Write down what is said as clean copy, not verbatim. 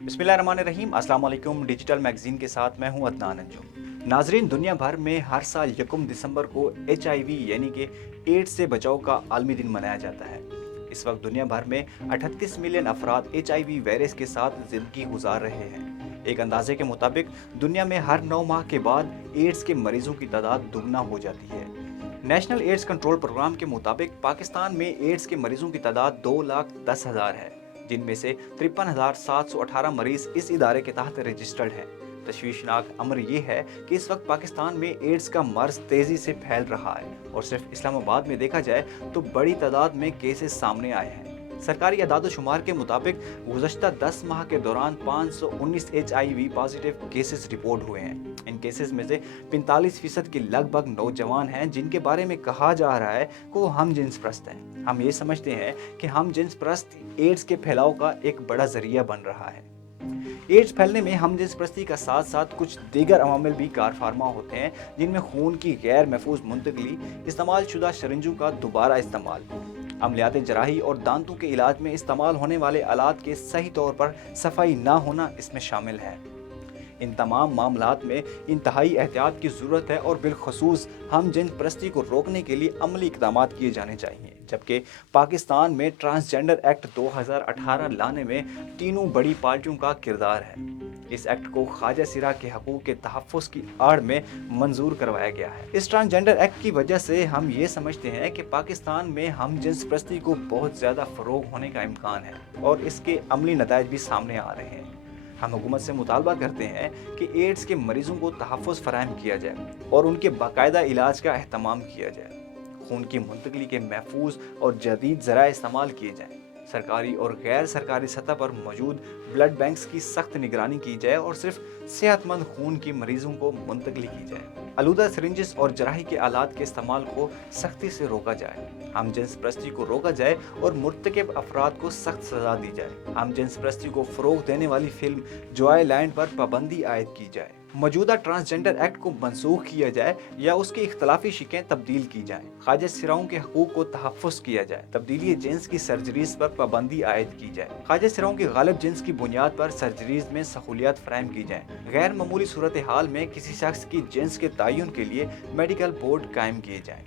बिस्मिल्लाहिर्रहमानिर्रहीम। अस्सलाम वालेकुम। डिजिटल मैगजीन के साथ मैं हूं अदनान अंजुम। नाजरीन, दुनिया भर में हर साल 1 दिसंबर को HIV यानी कि एड्स से बचाव का आलमी दिन मनाया जाता है। इस वक्त दुनिया भर में 38 मिलियन अफराद HIV वायरस के साथ ज़िंदगी गुजार रहे हैं। एक अंदाजे के मुताबिक दुनिया में हर 9 माह के बाद एड्स के मरीजों की तादाद दुगना हो जाती है। नेशनल एड्स कंट्रोल प्रोग्राम के मुताबिक पाकिस्तान में एड्स के मरीजों की तादाद 2,10,000 है, जिनमें से 53,718 मरीज इस इदारे के तहत रजिस्टर्ड हैं। तशवीशनाक अमर ये है कि इस वक्त पाकिस्तान में एड्स का मर्ज तेजी से फैल रहा है और सिर्फ इस्लामाबाद में देखा जाए तो बड़ी तादाद में केसेस सामने आए हैं। सरकारी अदाद-ओ-शुमार के मुताबिक गुज़श्ता 10 माह के दौरान 519 HIV पॉजिटिव केसेस रिपोर्ट हुए हैं। इन केसेस में से 45% के लगभग नौजवान हैं, जिनके बारे में कहा जा रहा है कि वो हम जिन्स प्रस्त हैं। हम ये समझते हैं कि हम जिन्स प्रस्त एड्स के फैलाव का एक बड़ा जरिया बन रहा है। एड्स फैलने में हम जिन्स प्रस्ती का साथ साथ कुछ दीगर अवामिल भी कार फार्मा होते हैं, जिनमें खून की गैर महफूज मुंतकली, इस्तेमाल शुदा शरिंजों का दोबारा इस्तेमाल, अमलियाती जराही और दांतों के इलाज में इस्तेमाल होने वाले आलात के सही तौर पर सफाई ना होना इसमें शामिल है। इन तमाम मामलात में इंतहाई एहतियात की ज़रूरत है और बिलखसूस हम जिन्स परस्ती को रोकने के लिए अमली इक़दाम किए जाने चाहिए। जबकि पाकिस्तान में ट्रांसजेंडर एक्ट 2018 लाने में तीनों बड़ी पार्टियों का किरदार है। इस एक्ट को ख्वाजा सिरा के हकूक़ के तहफ़्फ़ुज़ की आड़ में मंजूर करवाया गया है। इस ट्रांसजेंडर एक्ट की वजह से हम ये समझते हैं कि पाकिस्तान में हम जिन्स परस्ती को बहुत ज़्यादा फ़रोग़ होने का इम्कान है और इसके अमली नताइज भी सामने आ रहे हैं। हम हुकूमत से मुतालबा करते हैं कि एड्स के मरीजों को तहफ़्फ़ुज़ फराहम किया जाए और उनके बाकायदा इलाज का एहतमाम किया जाए। खून की मुंतकली के महफूज और जदीद ज़राए इस्तेमाल किए जाएँ। सरकारी और गैर सरकारी सतह पर मौजूद ब्लड बैंक्स की सख्त निगरानी की जाए और सिर्फ सेहतमंद खून की मरीजों को मुंतकली की जाए। आलूदा सिरिंजेस और जराही के आलात के इस्तेमाल को सख्ती से रोका जाए। हम जिन्स परस्ती को रोका जाए और मुर्तकिब अफराद को सख्त सजा दी जाए। हम जिन्स परस्ती को फ़रोग़ देने वाली फिल्म जॉय लैंड पर पाबंदी आयद की जाए। मौजूदा ट्रांसजेंडर एक्ट को मनसूख किया जाए या उसकी इख्तलाफी शिकें तब्दील की जाएं। ख्वाजा सिराओं के हकूक़ को तहफ़्फ़ुज़ किया जाए। तब्दीली जिन्स की सर्जरीज़ पर पाबंदी आयद की जाए। ख्वाजा सिराओं की गालिब जिन्स की बुनियाद पर सर्जरीज़ में सहूलियात फराहम की जाएँ। गैर मामूली सूरत हाल में किसी शख्स की जिन्स के तयन के लिए मेडिकल बोर्ड कायम किए जाएँ।